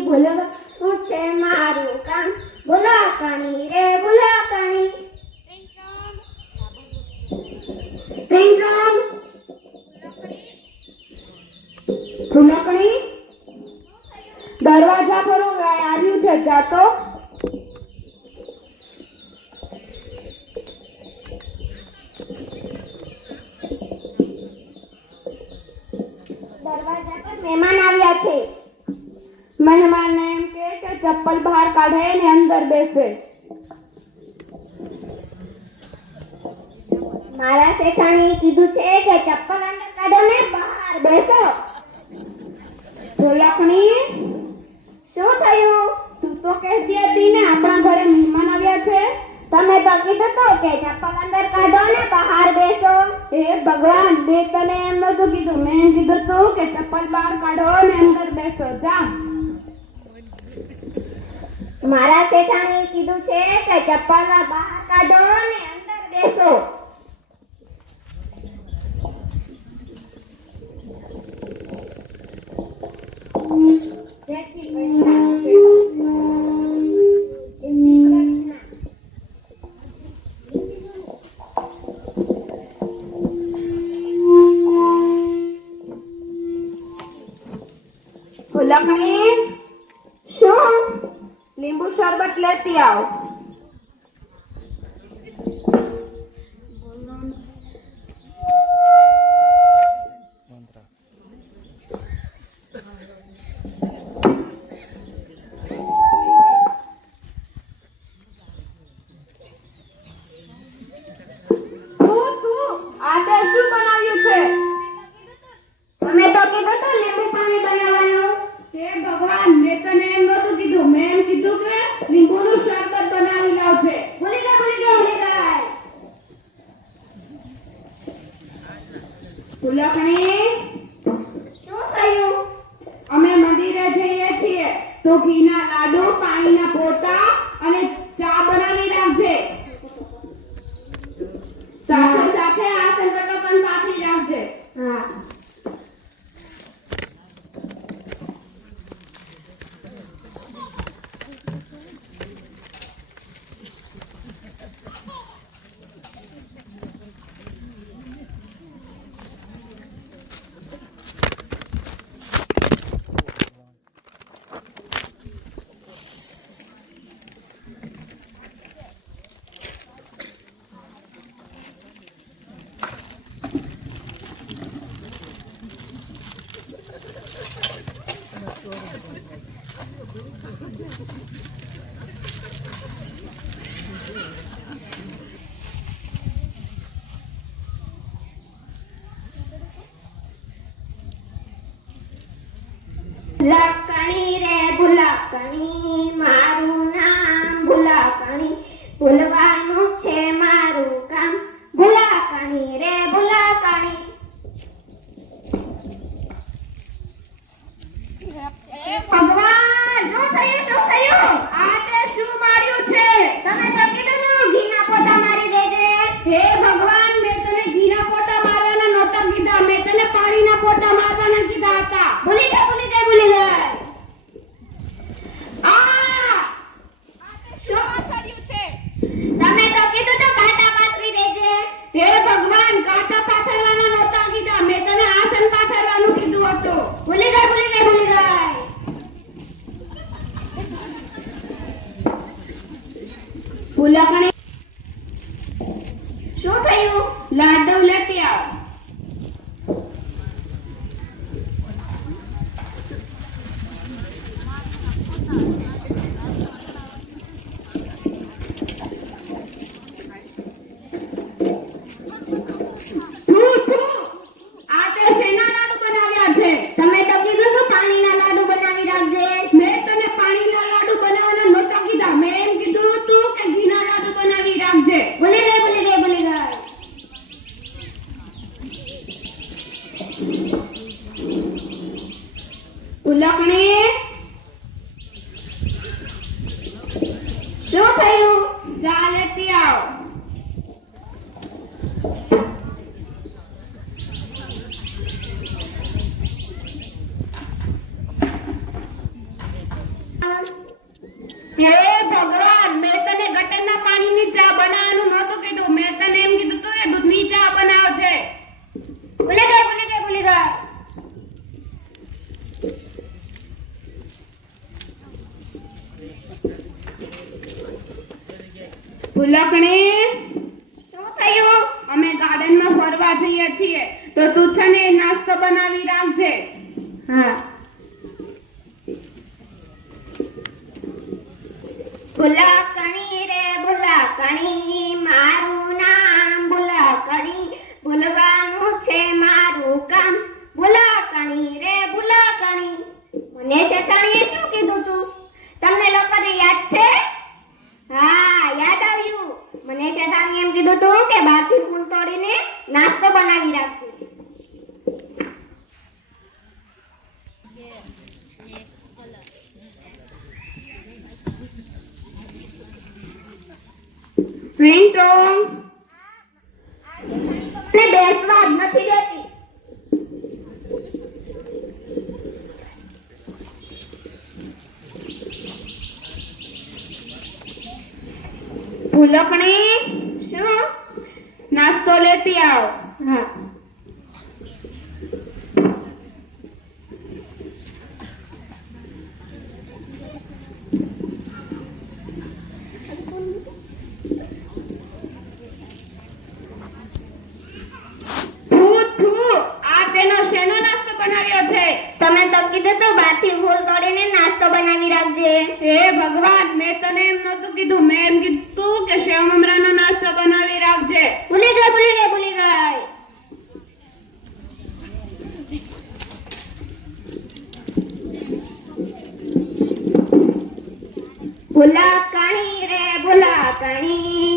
ભૂલવું છે મારું કામ ભૂલકણી રે ભૂલકણી ભૂલકણી દરવાજા પર આવ્યું છે જાતો દરવાજા પર મહેમાન આવ્યા છે મહેમાનને એમ કે ચપ્પલ બહાર કાઢે ને અંદર બેસે મારા શેઠાણીએ કીધું છે કે ચપ્પલ અંદર કાઢો ને બહાર બેસો ભૂલકણી શું થયું તું તો કહેતી હતી ને આપણા ઘરે મહેમાન આવ્યા છે તમે તો કીધું તો કે ચપ્પલ અંદર કાઢો ને બહાર બેસો હે ભગવાન મેં તને એમ નતું કીધું મેં કીધું તું કે ચપ્પલ બહાર કાઢો ને અંદર બેસો જા મારા શેઠાણીએ કીધું છે કે ચપ્પલ બહાર કાઢો ને અંદર બેસો ભૂલકણી શું લીંબુ શરબત લેતી આવ આ તે શું બનાવ્યું છે તમે તો કીધું તો લીંબુ પાણી બનાવવાનું હે ભગવાન મેં તને એમ નતું કીધું મેં એમ કીધું કે લીંબુનું શરબત બનાવી લાવજે ભૂલી ગયા ભૂલકણી શું થયું અમે મંદિરે જઈએ છીએ તો ઘીના લાડુ પાણીના પોતા અને ચા બનાવી રાખજે સાથે સાથે આ સંકલ્પ પણ સાથી રાખજે હા ભૂલકણી રે ભૂલકણી મારું નામ ભૂલકણી ભૂલવાનું છે મારું કામ ભૂલકણી રે ભૂલકણી ભગવાન શું થયું આ તે શું માર્યું છે તમે તો કીધું ને ઘીના પોતા મારી દેજે હે ભગવાન મેં તને ઘીના પોતા મારવાના નહોતા કીધા મેં તને પાણીના પોતા મારવાના કીધા હતા ભૂલી ગયા શું થયું છે તમે તો કીધું તો કાંટા પાથરી દેજે હે ભગવાન કાંટા પાથરવાના નહોતા કીધા મેં તને આસન પાથરવાનું કીધું હતું ભૂલી ગયા ભૂલકણી શું થયું લાડુ લેતી આવ આ તે શેના લાડુ બનાવ્યા છે તમે તો કીધું તો પાણીના લાડુ બનાવી રાખજે મેં તને પાણીના લાડુ બનાવવાના નહોતા કીધા મેં એમ કીધું હતું કે ઘીના લાડુ બનાવી હે ભગવાન, મેં તને ગટરના પાણીની ચા બનાવવાનું નહોતું કીધું. મેં તને એમ કીધું તું એ દૂધની ચા બનાવ છે. ભૂલી ગઈ. ભૂલકણી, શું થયું? અમે ગાર્ડનમાં ફરવા જઈએ છીએ, તો તું છે ને નાસ્તો બનાવી રાખજે. હા. ભૂલકણી રે ભૂલકણી, મારું નામ ભૂલકણી, ભૂલવાનું છે મારું કામ. ભૂલકણી રે ભૂલકણી. મને શેતાણીએ શું કીધું તું? તમને લોકોને યાદ છે? હા, યાદ આવ્યું. મને શેતાણીએ એમ કીધું તું કે બાકી ફૂલ તોડીને નાસ્તો બનાવી રાખજો. રિંગટોન, ને બેસવા જ નથી દેતી. ભૂલકણી, શું? નાસ્તો લેતી આવ. હા. આ તેનો શેનો નાસ્તો બનાવ્યો છે? તમે તો કીધું તો બાથી ફૂલ તોડીને નાસ્તો બનાવી રાખજે. હે ભગવાન, મેં તને એમ નહોતું કીધું. મેં એમ કીધું કે સેવ મમરાનો નાસ્તો બનાવી રાખજે. ભૂલી ગઈ. ભૂલકણી રે ભૂલકણી,